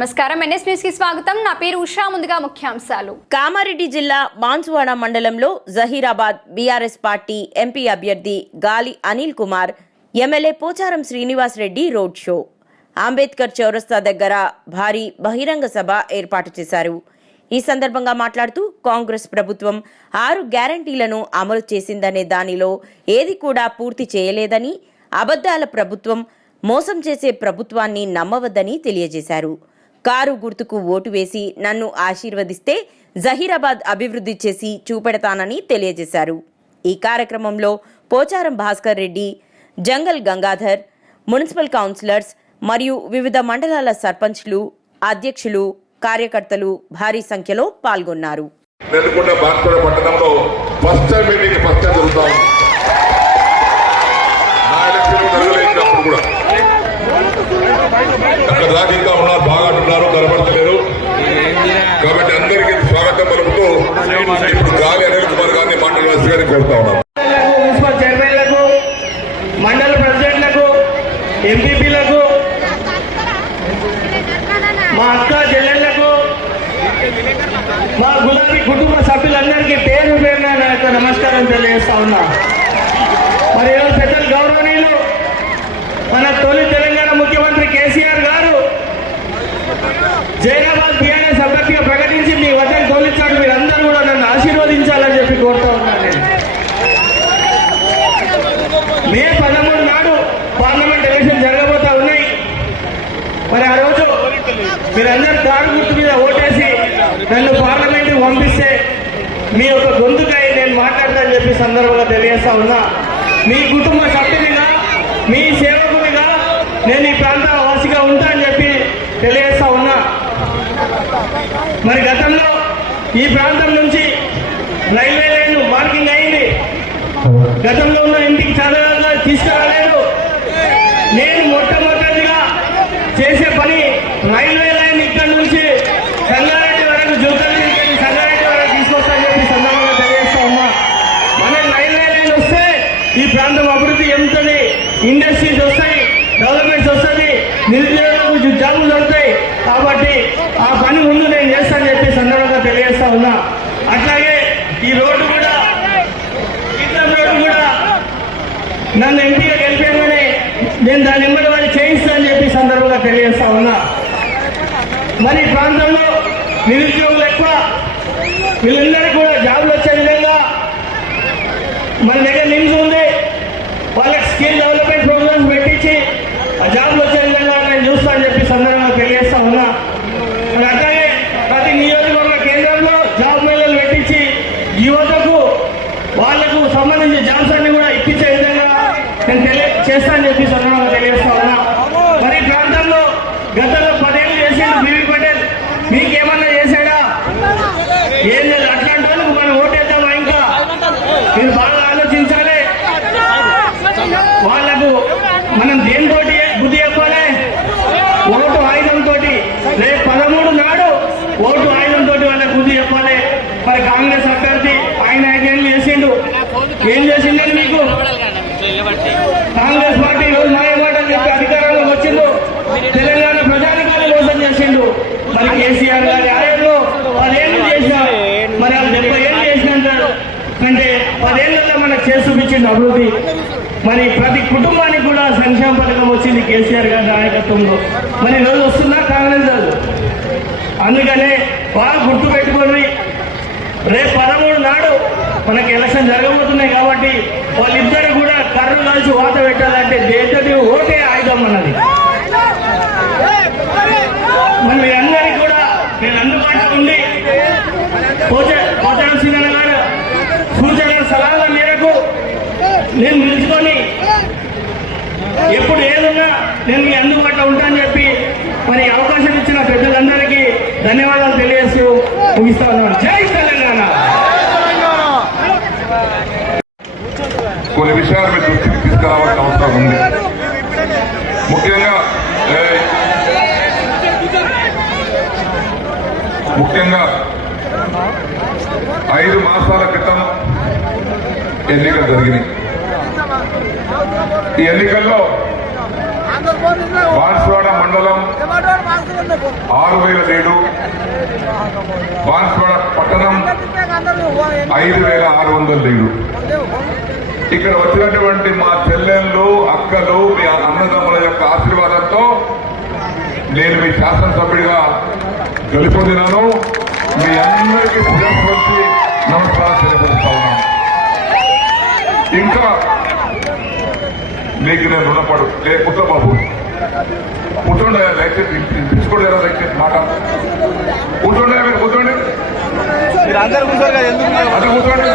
నమస్కారం. ఎన్ఎస్ న్యూస్కి స్వాగతం. నా పేరు ఉషా. ముందుగా ముఖ్యాంశాలు. కామారెడ్డి జిల్లా బాన్సువాడ మండలంలో జహీరాబాద్ బీఆర్ఎస్ పార్టీ ఎంపీ అభ్యర్థి Gali Anil Kumar MLA Pocharam Srinivas Reddy road show. Ambedkar చౌరస్తా దగ్గర భారీ బహిరంగ సభ ఏర్పాటు చేశారు. ఈ సందర్భంగా మాట్లాడుతూ కాంగ్రెస్ ప్రభుత్వం ఆరు గ్యారంటీలను అమలు చేసిందనే దానిలో ఏది కూడా పూర్తి చేయలేదని అబద్ధాల ప్రభుత్వం మోసం చేసే ప్రభుత్వాన్ని నమ్మవద్దని తెలియజేశారు. కారు గుర్తుకు ఓటు వేసి నన్ను ఆశీర్వదిస్తే జహీరాబాద్ అభివృద్ధి చేసి చూపెడతానని తెలియజేశారు. ఈ కార్యక్రమంలో పోచారం భాస్కర్ రెడ్డి జంగల్ గంగాధర్ మున్సిపల్ కౌన్సిలర్స్ మరియు వివిధ మండలాల సర్పంచ్లు అధ్యక్షులు కార్యకర్తలు భారీ సంఖ్యలో పాల్గొన్నారు. నెలకొండ పట్టణంలో ఫస్ట్ టైం ఫస్ట్ టైం నా ఎలక్షన్ కూడా అక్కడ దాకా ఇంకా ఉన్నారు బాగా అంటున్నారు కనబడతలేరు కాబట్టి అందరికీ స్వాగతం పలుకుతూ ఇప్పుడు గాలి అనిల్ కుమార్ గారిని మాట్లాడవలసి గారిని కోరుతా ఉన్నాను మున్సిపల్ చైర్మన్లకు మండల ప్రెసిడెంట్లకు ఎంపీపీలకు మా అక్క చెల్లెళ్ళకు మా గులాబీ కుటుంబ సభ్యులందరికీ పేరు పేరున నా యొక్క నమస్కారం తెలియజేస్తా ఉన్నా. మరి ఈరోజు పెద్దలు గౌరవనీయులు మన తొలి తెలంగాణ ముఖ్యమంత్రి కేసీఆర్ గారు జైనాబాద్ బీఆర్ఎస్ అభ్యర్థిగా ప్రకటించి మీ వద్దకు తోలించాడు మీరందరూ కూడా నన్ను ఆశీర్వదించాలని చెప్పి కోరుతా ఉన్నాను నేను మే పదమూడు నాడు పార్లమెంట్ ఎలక్షన్ జరగబోతా ఉన్నాయి మరి ఆ రోజు మీరందరూ కారు గుర్తు మీద ఓటేసి నన్ను పార్లమెంట్ పంపిస్తే మీ యొక్క గొంతుకై నేను మాట్లాడతానని చెప్పి సందర్భంగా తెలియజేస్తా ఉన్నా. మీ కుటుంబ సభ్యునిగా మీ సేవకునిగా నేను ఈ ప్రాంత వాసిగా ఉంటా అని చెప్పి తెలియజేస్తా ఉన్నా. మరి గతంలో ఈ ప్రాంతం నుంచి రైల్వే లైన్ మార్కింగ్ అయింది. గతంలో ఉన్న ఇంటికి చదవగా తీసుకురా చేసే పని రైల్వే లైన్ ఇక్కడ నుంచి సంగారెడ్డి వరకు జూకల్ నుంచి సంగారెడ్డి వరకు తీసుకొస్తాను చెప్పి సందర్భంగా తెలియజేస్తా ఉన్నా. మన రైల్వే లైన్ వస్తే ఈ ప్రాంతం అభివృద్ధి చెందుతుంది. ఇండస్ట్రీస్ వస్తాయి డెవలప్మెంట్స్ వస్తుంది నిరుద్యోగులకు జాబులు దొరుకుతాయి. కాబట్టి ఆ పని ముందు నేను చేస్తాను చెప్పి సందర్భంగా తెలియజేస్తా ఉన్నా. అట్లాగే ఈ రోడ్డు కూడా ఇట్లా రోడ్డు కూడా నన్ను ఎంపీగా గెలిపామని నేను దాని వెంబడి వారి చేయిస్తా అని చెప్పి సందర్భంగా తెలియజేస్తా ఉన్నా మరి ఈ ప్రాంతంలో నిరుద్యోగులు ఎక్కువ. వీళ్ళందరికీ కూడా జాబులు వచ్చే విధంగా మన దగ్గర నిమ్స్ ఉంది. వాళ్ళకి స్కిల్ డెవలప్మెంట్ ప్రోగ్రామ్స్ పెట్టించి ఆ జాబులు వచ్చే విధంగా నేను చూస్తా అని చెప్పి సందర్భంగా తెలియజేస్తా ఉన్నా. మరి అట్లాగే ప్రతి నియోజకవర్గ కేంద్రంలో జాబ్ మేళలు పెట్టించి యువతకు వాళ్ళకు సంబంధించిన జాబ్స్ అన్ని కూడా ఇప్పించే విధంగా నేను తెలియ చేస్తా అని చెప్పి సందర్భంగా తెలియజేస్తా ఉన్నా మరి ఈ ప్రాంతంలో గతంలో పదేళ్ళు చేసిండు బీవీ పటేల్ మీకేమన్నా చేశాడా ఏం లేదు అట్లాంటి వాళ్ళకు మనం ఓటేద్దామా ఇంకా మీరు బాగా ఆలోచించాలి. వాళ్ళకు మనం దేనితో బుద్ధి చెప్పాలి? ఓటు ఆయుధంతో రేపు పదమూడు నాడు ఓటు ఆయుధంతో వాళ్ళకి బుద్ధి చెప్పాలి. మరి కాంగ్రెస్ అభ్యర్థి ఆయన ఏం చేసిండు. ఏం చేసిండని మీకు? కాంగ్రెస్ పార్టీ ఈరోజు రోజు మాయ మాటలు చెప్పి అధికారంలోకి వచ్చిండు. తెలంగాణ ప్రజానికాన్ని మోసం చేసిండు. మరి కేసీఆర్ గారి ఆయంలో చేసిన మరి వాళ్ళు డెబ్బై ఏళ్ళు చేసినంత అంటే పదేళ్ళలో మనకు చేసి చూపించింది అభివృద్ధి. మరి ప్రతి కుటుంబానికి కూడా సంక్షేమ పథకం వచ్చింది కేసీఆర్ గారి నాయకత్వంలో. మరి ఈరోజు రోజు వస్తుందా? కాంగ్రెస్ రాదు అందుకనే బాగా గుర్తు పెట్టుకోండి రేపు పదమూడు నాడు మనకి ఎలక్షన్ జరగబోతున్నాయి కాబట్టి వాళ్ళిద్దరు కూడా కర్రు కలిసి వాత పెట్టాలంటే దేశది ఓటే ఆయుధం అన్నది మరి మీరందరికీ కూడా నేను అందుబాటులో ఉండి పోచ పోచారం సింగన్న గారు సూచనల సలహాల మేరకు నేను నిలుచుకొని ఎప్పుడు ఏదున్నా నేను మీ అందుబాటులో ఉంటానని చెప్పి మరి అవకాశం ఇచ్చిన పెద్దలందరికీ ధన్యవాదాలు తెలియజేస్తూ ముగిస్తా ఉన్నాను. జై తెలంగాణ! కొన్ని విషయాలు మీ దృష్టికి తీసుకురావాల్సిన అవసరం ఉంది. ముఖ్యంగా ముఖ్యంగా ఐదు మాసాల క్రితం ఎన్నికలు జరిగినాయి. ఈ ఎన్నికల్లో బాన్స్వాడ మండలం ఆరు వేల ఏడు బాన్స్వాడ పట్టణం ఐదు వేల ఆరు వందల ఏడు ఇక్కడ వచ్చినటువంటి మా చెల్లెళ్ళు అక్కలు మీ అన్నదమ్ముల యొక్క ఆశీర్వాదంతో నేను మీ శాసనసభ్యుడిగా గెలుపొందినాను. మీ అందరికీ శిరస్సు వచ్చి నమస్కారం తెలియజేస్తా ఉన్నాను. ఇంకా మీకు నేను రుణపడు. లే పుట్ట బాబు. కూర్చోండి దయచేసి. తీసుకోండి దయచేసి. మాట. కూర్చోండి మీరు కూర్చోండి మీరు అందరు కూర్చోండి.